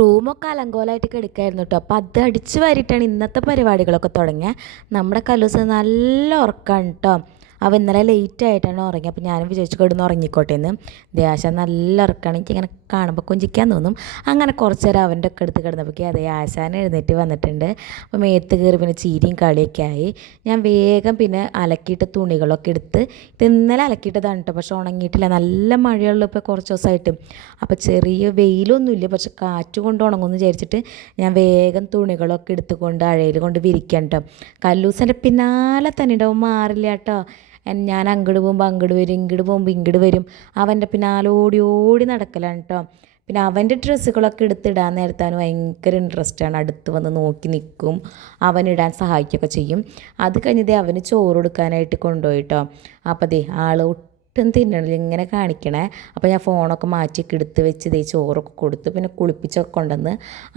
റൂമൊക്കെ അലങ്കോലമായിട്ട് കിടക്കായിരുന്നു കേട്ടോ. അപ്പോൾ അത് അടിച്ച് വാരിയിട്ടാണ് ഇന്നത്തെ പരിപാടികളൊക്കെ തുടങ്ങിയത്. നമ്മുടെ കല്ലൂസ് നല്ല ഉറക്കമാണ് കേട്ടോ. അവ ഇന്നലെ ലേറ്റ് ആയിട്ടാണ് ഉറങ്ങി. അപ്പോൾ ഞാനും വിചാരിച്ചു കിടന്ന് ഉറങ്ങിക്കോട്ടെ എന്ന്. ദേശ നല്ല ഉറക്കമാണ്. എനിക്കിങ്ങനെ കാണുമ്പോൾ കൊഞ്ചിക്കാൻ തോന്നും. അങ്ങനെ കുറച്ച് നേരം അവൻ്റെ ഒക്കെ എടുത്ത് കിടന്നപ്പോഴേക്കും അതേ ആശാൻ എഴുന്നേറ്റ് വന്നിട്ടുണ്ട്. അപ്പോൾ മേത്ത് കയറി പിന്നെ ചീരിയും കളിയൊക്കെ ആയി. ഞാൻ വേഗം പിന്നെ അലക്കിയിട്ട് തുണികളൊക്കെ എടുത്ത് ഇത് ഇന്നലെ അലക്കിയിട്ടതാണ് കേട്ടോ. പക്ഷെ ഉണങ്ങിയിട്ടില്ല. നല്ല മഴയുള്ള ഇപ്പോൾ കുറച്ച് ദിവസമായിട്ട്. അപ്പോൾ ചെറിയ വെയിലൊന്നുമില്ല, പക്ഷെ കാറ്റ് കൊണ്ട് ഉണങ്ങുമെന്ന് വിചാരിച്ചിട്ട് ഞാൻ വേഗം തുണികളൊക്കെ എടുത്തുകൊണ്ട് അഴയിൽ കൊണ്ട് വിരിക്കാൻ കേട്ടോ. കല്ലൂസിൻ്റെ പിന്നാലെ തന്നെ ഉണ്ടാവും, മാറില്ല കേട്ടോ. ഞാൻ അങ്ങോട്ട് പോകുമ്പോൾ അങ്ങോട്ട് വരും, ഇങ്ങോട്ട് പോകുമ്പോൾ ഇങ്ങോട്ട് വരും. അവൻ്റെ പിന്നാലെ ഓടി ഓടി നടക്കലാണ് കേട്ടോ. പിന്നെ അവൻ്റെ ഡ്രസ്സുകളൊക്കെ എടുത്തിടാൻ നേരത്തെ അവന് ഭയങ്കര ഇൻട്രസ്റ്റാണ്. അടുത്ത് വന്ന് നോക്കി നിൽക്കും, അവനിടാൻ സഹായിക്കുകയൊക്കെ ചെയ്യും. അത് കഴിഞ്ഞതേ അവന് ചോറ് കൊടുക്കാനായിട്ട് കൊണ്ടുപോയി കേട്ടോ. അപ്പോൾ ദേ ആൾ ഒട്ടും തിന്നണില്ല, ഇങ്ങനെ കാണിക്കണേ. അപ്പോൾ ഞാൻ ഫോണൊക്കെ മാറ്റിയൊക്കെ എടുത്ത് വെച്ച് ദേ ചോറൊക്കെ കൊടുത്ത് പിന്നെ കുളിപ്പിച്ചൊക്കെ കൊണ്ടുവന്ന്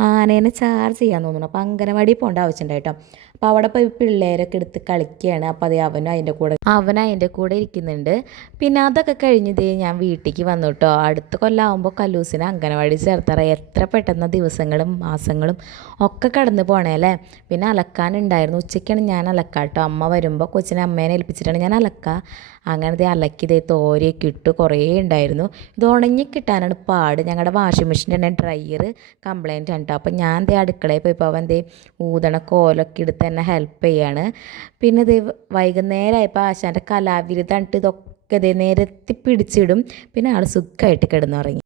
ആനേനെ ചാർജ് ചെയ്യാൻ തോന്നുന്നു. അപ്പോൾ അംഗനവാടി പോകേണ്ട ആവശ്യമുണ്ടായിട്ടോ. അപ്പോൾ അവിടെ പോയി പിള്ളേരൊക്കെ എടുത്ത് കളിക്കുകയാണ്. അപ്പോൾ അത് അവൻ അതിൻ്റെ കൂടെ ഇരിക്കുന്നുണ്ട്. പിന്നെ അതൊക്കെ കഴിഞ്ഞതേ ഞാൻ വീട്ടിലേക്ക് വന്നു കേട്ടോ. അടുത്ത കൊല്ലമാകുമ്പോൾ കല്ലൂസിനെ അംഗനവാടി ചേർത്താറായി. എത്ര പെട്ടെന്ന് ദിവസങ്ങളും മാസങ്ങളും ഒക്കെ കടന്നു പോണേ അല്ലേ. പിന്നെ അലക്കാനുണ്ടായിരുന്നു. ഉച്ചയ്ക്കാണ് ഞാൻ അലക്കാം കേട്ടോ. അമ്മ വരുമ്പോൾ കൊച്ചിനെ അമ്മേനെ ഏൽപ്പിച്ചിട്ടാണ് ഞാൻ അലക്കുക. അങ്ങനത്തെ അലക്കിതേ തോരയൊക്കെ ഇട്ട് കുറേ ഉണ്ടായിരുന്നു. ഇത് ഉണങ്ങി കിട്ടാനാണ് പാട്. ഞങ്ങളുടെ വാഷിംഗ് മെഷീൻ്റെ തന്നെ ഡ്രയർ കംപ്ലൈൻറ്റ് ആണ് കേട്ടോ. അപ്പോൾ ഞാൻ ദേ അടുക്കളയിൽ പോയപ്പോൾ അവൻ ദേ ഊതണ കോലൊക്കെ എടുത്ത് എന്നെ ഹെൽപ്പ് ചെയ്യാണ്. പിന്നെ ദേ വൈകുന്നേരമായപ്പോൾ ആശാൻ്റെ കലാവിരുദ്ധായിട്ട് ഇതൊക്കെ ദേ നിരത്തി പിടിച്ചിടും. പിന്നെ ആൾ സുഖമായിട്ട് കിടന്നുറങ്ങി.